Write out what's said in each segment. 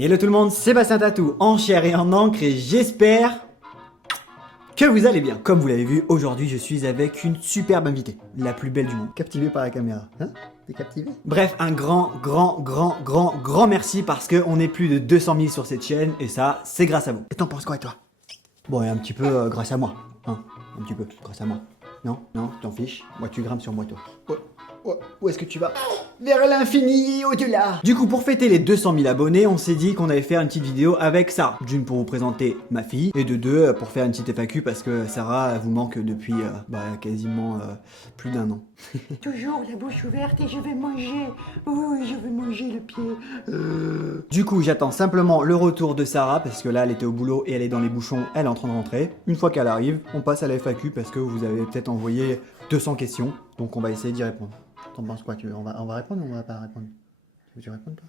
Hello tout le monde, Sébastien Tatou en chair et en encre et j'espère que vous allez bien. Comme vous l'avez vu, aujourd'hui je suis avec une superbe invitée, la plus belle du monde. Captivée par la caméra, hein? T'es captivé? Bref, un grand merci parce qu'on est plus de 200 000 sur cette chaîne et ça, c'est grâce à vous. Et t'en penses quoi toi? Bon, et un petit peu grâce à moi, hein? Un petit peu grâce à moi. Non, t'en fiches. Moi tu grimpes sur moi toi. Où est-ce que tu vas? Vers l'infini et au-delà. Du coup, pour fêter les 200 000 abonnés, on s'est dit qu'on allait faire une petite vidéo avec Sarah. D'une, pour vous présenter ma fille, et de deux, pour faire une petite FAQ parce que Sarah elle vous manque depuis quasiment plus d'un an. Toujours la bouche ouverte et je vais manger. Oh, je vais manger le pied. Du coup, j'attends simplement le retour de Sarah parce que là, elle était au boulot et elle est dans les bouchons, elle est en train de rentrer. Une fois qu'elle arrive, on passe à la FAQ parce que vous avez peut-être envoyé 200 questions, donc on va essayer d'y répondre. T'en penses quoi? On va répondre ou on va pas répondre? Tu veux que je réponde toi?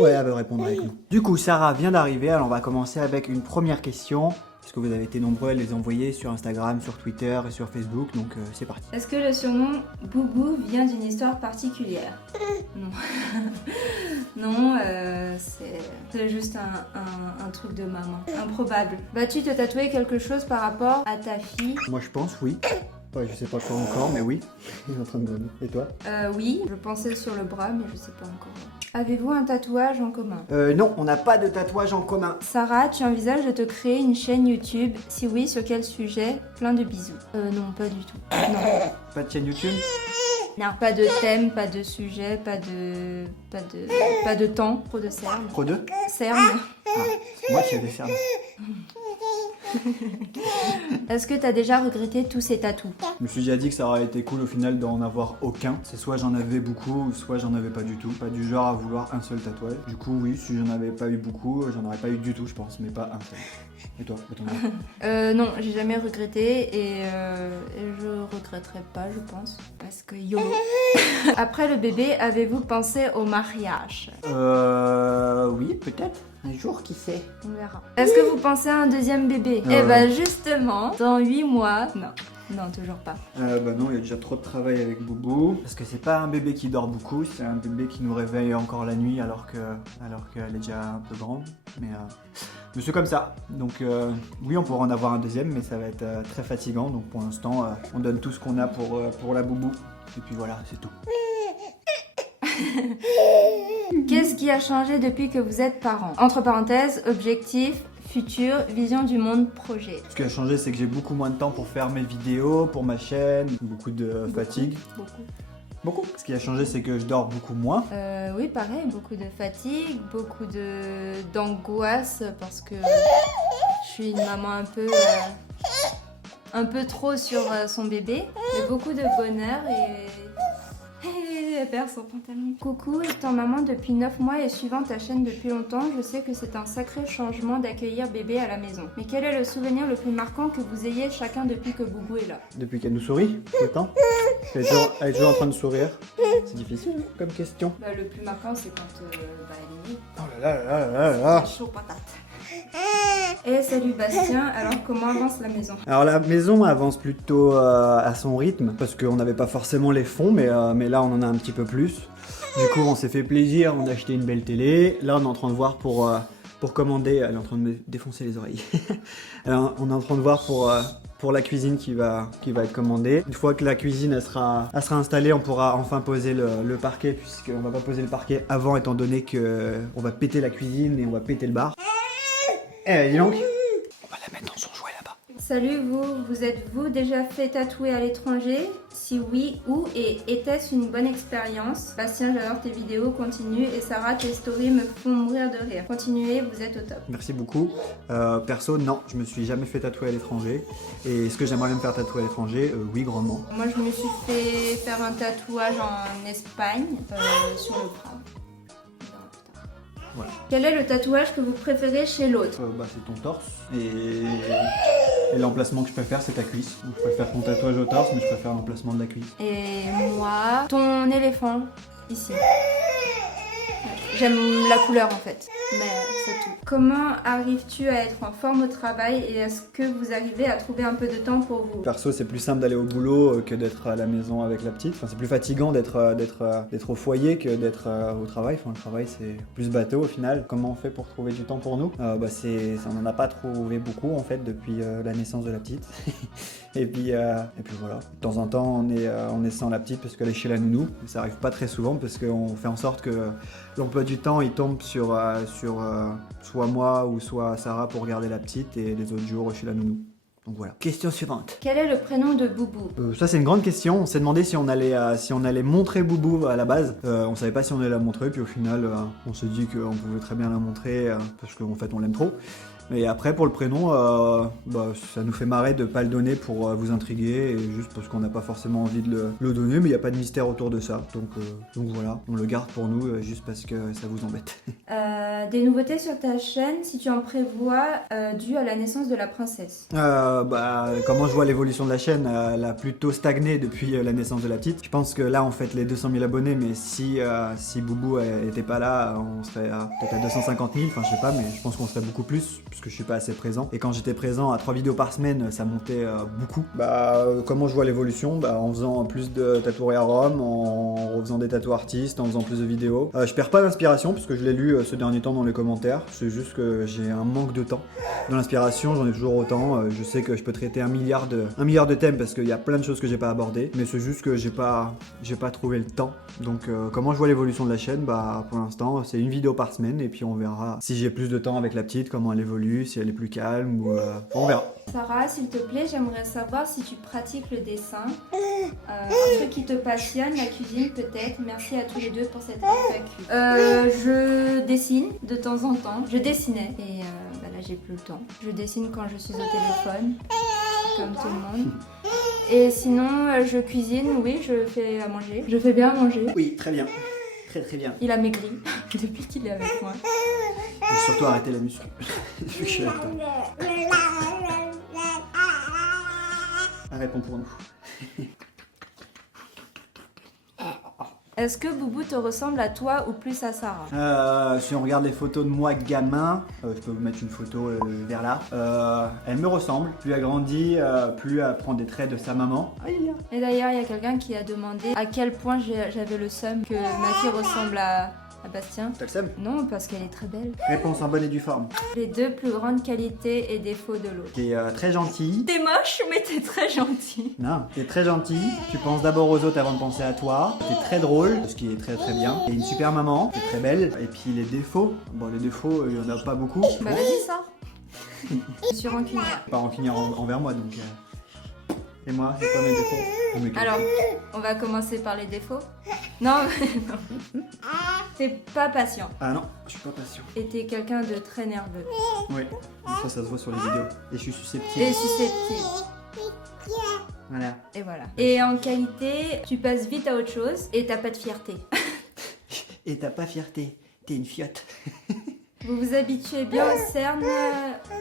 Ouais, elle veut répondre avec nous. Du coup, Sarah vient d'arriver, alors on va commencer avec une première question. Parce que vous avez été nombreux à les envoyer sur Instagram, sur Twitter et sur Facebook, donc c'est parti. Est-ce que le surnom Boubou vient d'une histoire particulière? Non. Non, c'est juste un truc de maman. Improbable. Vas-tu te tatouer quelque chose par rapport à ta fille? Moi je pense, oui. Ouais, je sais pas quoi encore, mais oui. Il est en train de donner. Et toi? Oui, je pensais sur le bras, mais je sais pas encore. Avez-vous un tatouage en commun? Non, on n'a pas de tatouage en commun. Sarah, tu envisages de te créer une chaîne YouTube? Si oui, sur quel sujet? Plein de bisous. Non, pas du tout. Non. Pas de chaîne YouTube? Non. Pas de thème, pas de sujet, pas de temps. Trop de cernes. Pro 2? Cernes. Ah, moi j'ai des cernes. Est-ce que t'as déjà regretté tous ces tatous? Je me suis déjà dit que ça aurait été cool au final d'en avoir aucun. C'est soit j'en avais beaucoup, soit j'en avais pas du tout. Pas du genre à vouloir un seul tatouage. Du coup, oui, si j'en avais pas eu beaucoup, j'en aurais pas eu du tout, je pense, mais pas un seul. Et toi, Non, j'ai jamais regretté et je regretterai pas, je pense. Parce que YOLO. Après le bébé, avez-vous pensé au mariage? Oui, peut-être. Un jour, qui sait? On verra. Est-ce que vous pensez à un deuxième bébé? Eh ben justement, dans 8 mois... Non, toujours pas. Non, il y a déjà trop de travail avec Boubou. Parce que c'est pas un bébé qui dort beaucoup, c'est un bébé qui nous réveille encore la nuit alors qu'elle est déjà un peu grande. Mais c'est comme ça. Donc oui, on pourra en avoir un deuxième, mais ça va être très fatigant. Donc pour l'instant, on donne tout ce qu'on a pour la Boubou. Et puis voilà, c'est tout. Qu'est-ce qui a changé depuis que vous êtes parents? Entre parenthèses, objectif, futur, vision du monde, projet. Ce qui a changé, c'est que j'ai beaucoup moins de temps pour faire mes vidéos, pour ma chaîne, beaucoup de fatigue. Beaucoup. Ce qui a changé, c'est que je dors beaucoup moins. Oui, pareil, beaucoup de fatigue, beaucoup d'angoisse parce que je suis une maman un peu trop sur son bébé, mais beaucoup de bonheur et elle perd son pantalon. Coucou, étant maman depuis 9 mois et suivant ta chaîne depuis longtemps, je sais que c'est un sacré changement d'accueillir bébé à la maison. Mais quel est le souvenir le plus marquant que vous ayez chacun depuis que Boubou est là? Depuis qu'elle nous sourit, tout le temps. Elle est toujours en train de sourire. C'est difficile comme question. Le plus marquant, c'est quand elle est née. Oh là. Chaud patate. Et salut Bastien, alors comment avance la maison? Alors la maison avance plutôt à son rythme parce qu'on n'avait pas forcément les fonds, mais là on en a un petit peu plus. Du coup on s'est fait plaisir, on a acheté une belle télé. Là on est en train de voir pour commander. Elle est en train de me défoncer les oreilles. Alors, on est en train de voir pour la cuisine qui va être commandée. Une fois que la cuisine elle sera installée, on pourra enfin poser le parquet, puisqu'on va pas poser le parquet avant, étant donné que on va péter la cuisine et on va péter le bar. Eh, dis donc, on va la mettre dans son jouet là-bas. Salut vous êtes-vous déjà fait tatouer à l'étranger? Si oui, où et était-ce une bonne expérience? Bastien, j'adore tes vidéos, continue, et Sarah, tes stories me font mourir de rire. Continuez, vous êtes au top. Merci beaucoup. Perso, non, je me suis jamais fait tatouer à l'étranger. Et est-ce que j'aimerais me faire tatouer à l'étranger? Oui, grandement. Moi, je me suis fait faire un tatouage en Espagne, sur le bras. Voilà. Quel est le tatouage que vous préférez chez l'autre? C'est ton torse et l'emplacement que je préfère, c'est ta cuisse. Je préfère ton tatouage au torse, mais je préfère l'emplacement de la cuisse. Et moi, ton éléphant, ici. J'aime la couleur en fait, mais c'est tatou. Comment arrives-tu à être en forme au travail et est-ce que vous arrivez à trouver un peu de temps pour vous? Perso, c'est plus simple d'aller au boulot que d'être à la maison avec la petite. Enfin, c'est plus fatigant d'être au foyer que d'être au travail. Enfin, le travail, c'est plus bateau au final. Comment on fait pour trouver du temps pour nous? On n'en a pas trouvé beaucoup en fait depuis la naissance de la petite. et puis voilà. De temps en temps, on est sans la petite parce qu'elle est chez la nounou. Ça arrive pas très souvent parce qu'on fait en sorte que l'emploi du temps il tombe sur soit moi ou soit Sarah pour garder la petite et les autres jours chez la nounou. Donc voilà. Question suivante. Quel est le prénom de Boubou? Ça c'est une grande question. On s'est demandé si on allait montrer Boubou à la base. On savait pas si on allait la montrer, puis au final on s'est dit qu'on pouvait très bien la montrer parce qu'en fait on l'aime trop. Et après pour le prénom, ça nous fait marrer de pas le donner pour vous intriguer et juste parce qu'on n'a pas forcément envie de le donner, mais il n'y a pas de mystère autour de ça. Donc voilà, on le garde pour nous juste parce que ça vous embête. Des nouveautés sur ta chaîne, si tu en prévois, dû à la naissance de la princesse. Comment je vois l'évolution de la chaîne, elle a plutôt stagné depuis la naissance de la petite. Je pense que là on fête les 200 000 abonnés, mais si Boubou était pas là, on serait peut-être à 250 000, enfin je sais pas, mais je pense qu'on serait beaucoup plus, puisque je suis pas assez présent. Et quand j'étais présent à 3 vidéos par semaine, ça montait beaucoup. Comment je vois l'évolution? En faisant plus de tatouages à Rome, en refaisant des tatouages artistes, en faisant plus de vidéos. Je perds pas d'inspiration, parce que je l'ai lu ce dernier temps dans les commentaires. C'est juste que j'ai un manque de temps. Dans l'inspiration, j'en ai toujours autant. Je sais que je peux traiter un milliard de thèmes, parce qu'il y a plein de choses que j'ai pas abordées. Mais c'est juste que j'ai pas trouvé le temps. Donc comment je vois l'évolution de la chaîne? Pour l'instant, c'est une vidéo par semaine, et puis on verra si j'ai plus de temps avec la petite, comment elle évolue, si elle est plus calme, ou on verra. Sarah, s'il te plaît, j'aimerais savoir si tu pratiques le dessin. Un truc qui te passionne, la cuisine peut-être. Merci à tous les deux pour cette FAQ. Je dessine de temps en temps. Je dessinais et là j'ai plus le temps. Je dessine quand je suis au téléphone, comme tout le monde. Et sinon, je cuisine, oui, je fais à manger. Je fais bien à manger. Oui, très bien. Très très bien. Il a maigri depuis qu'il est avec moi. J'ai surtout arrêté la muscu. Depuis que je suis avec toi. Réponds pour nous. Est-ce que Boubou te ressemble à toi ou plus à Sarah? Si on regarde les photos de moi gamin, je peux vous mettre une photo vers là. Elle me ressemble. Plus elle grandit, plus elle prend des traits de sa maman. Et d'ailleurs, il y a quelqu'un qui a demandé à quel point j'avais le seum que ma fille ressemble à Bastien. T'as le seum? Non, parce qu'elle est très belle. Réponse en bonne et due forme. Les deux plus grandes qualités et défauts de l'autre. T'es très gentil. T'es moche, mais t'es très gentil. Non, t'es très gentil. Tu penses d'abord aux autres avant de penser à toi. T'es très drôle, ce qui est très très bien. T'es une super maman. T'es très belle. Et puis les défauts. Les défauts, il y en a pas beaucoup. Bah vas-y, sors. Je suis rancunière. Pas rancunière envers moi, donc... Et moi, c'est quoi mes défauts? Alors, on va commencer par les défauts. Non, non. T'es pas patient. Ah non, je suis pas patient. Et t'es quelqu'un de très nerveux. Oui, ça se voit sur les vidéos. Et je suis susceptible. Et susceptible. Voilà. Et voilà. Et en qualité, tu passes vite à autre chose et t'as pas de fierté. Et t'as pas fierté, t'es une fiotte. Vous vous habituez bien aux cernes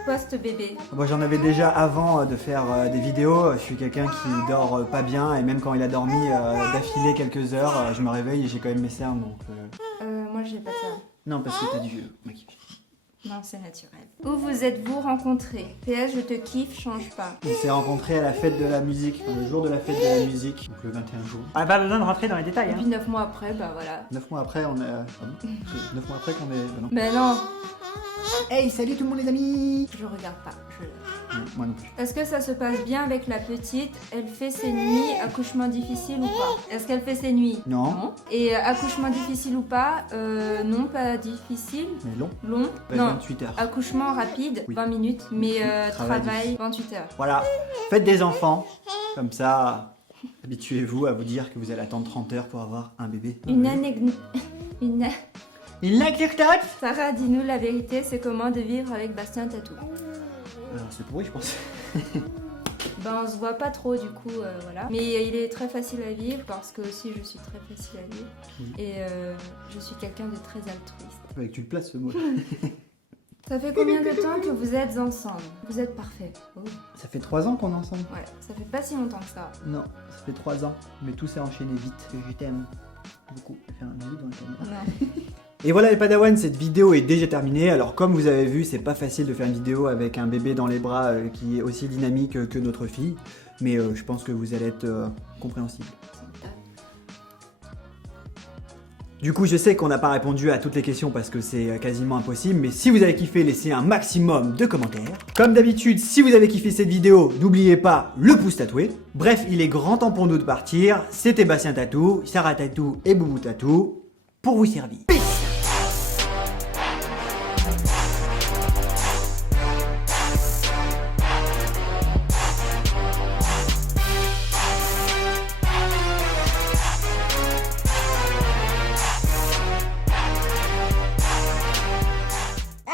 post-bébé? Moi j'en avais déjà avant de faire des vidéos. Je suis quelqu'un qui dort pas bien et même quand il a dormi d'affilée quelques heures, je me réveille et j'ai quand même mes cernes. Donc, moi j'ai pas de cernes. Non, parce que t'as du maquillage. Non, c'est naturel. Où vous êtes-vous rencontrés? PS, je te kiffe, change pas. On s'est rencontrés à la fête de la musique, le jour de la fête de la musique, donc le 21 jours. Ah, pas besoin de rentrer dans les détails. Et puis 9 mois après, bah voilà. 9 mois après, on est. 9 mois après qu'on est. Non. Mais non, Hey, salut tout le monde les amis. je regarde pas. Non, moi non plus. Est-ce que ça se passe bien avec la petite? Elle fait ses nuits, accouchement difficile ou pas? Est-ce qu'elle fait ses nuits? Non. Et accouchement difficile ou pas? Non, pas difficile. Mais long. Long? Ouais, Non. 28 heures. Accouchement rapide, Oui. 20 minutes, mais Travail travail 28 heures. Voilà, faites des enfants, comme ça, habituez-vous à vous dire que vous allez attendre 30 heures pour avoir un bébé. Une anecdote. Une anecdote. Sarah, dis-nous la vérité, c'est comment de vivre avec Bastien Tatou? Alors c'est pourri je pense. Ben on se voit pas trop du coup, voilà. Mais il est très facile à vivre parce que aussi je suis très facile à vivre. Et je suis quelqu'un de très altruiste. Fallait que tu le places ce mot. Ça fait combien de temps que vous êtes ensemble? Vous êtes parfait. Oh. Ça fait 3 ans qu'on est ensemble. Ouais, ça fait pas si longtemps que ça. Non, ça fait 3 ans, mais tout s'est enchaîné vite. Je t'aime beaucoup. Faire un bisou dans la caméra. Non. Et voilà les Padawan, cette vidéo est déjà terminée. Alors comme vous avez vu, c'est pas facile de faire une vidéo avec un bébé dans les bras qui est aussi dynamique que notre fille. Mais je pense que vous allez être compréhensible. Du coup, je sais qu'on n'a pas répondu à toutes les questions parce que c'est quasiment impossible, mais si vous avez kiffé, laissez un maximum de commentaires. Comme d'habitude, si vous avez kiffé cette vidéo, n'oubliez pas le pouce tatoué. Bref, il est grand temps pour nous de partir. C'était Bastien Tatou, Sarah Tatou et Boubou Tatou pour vous servir. Peace.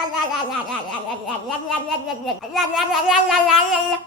la la la la la la la la la la la la la la la la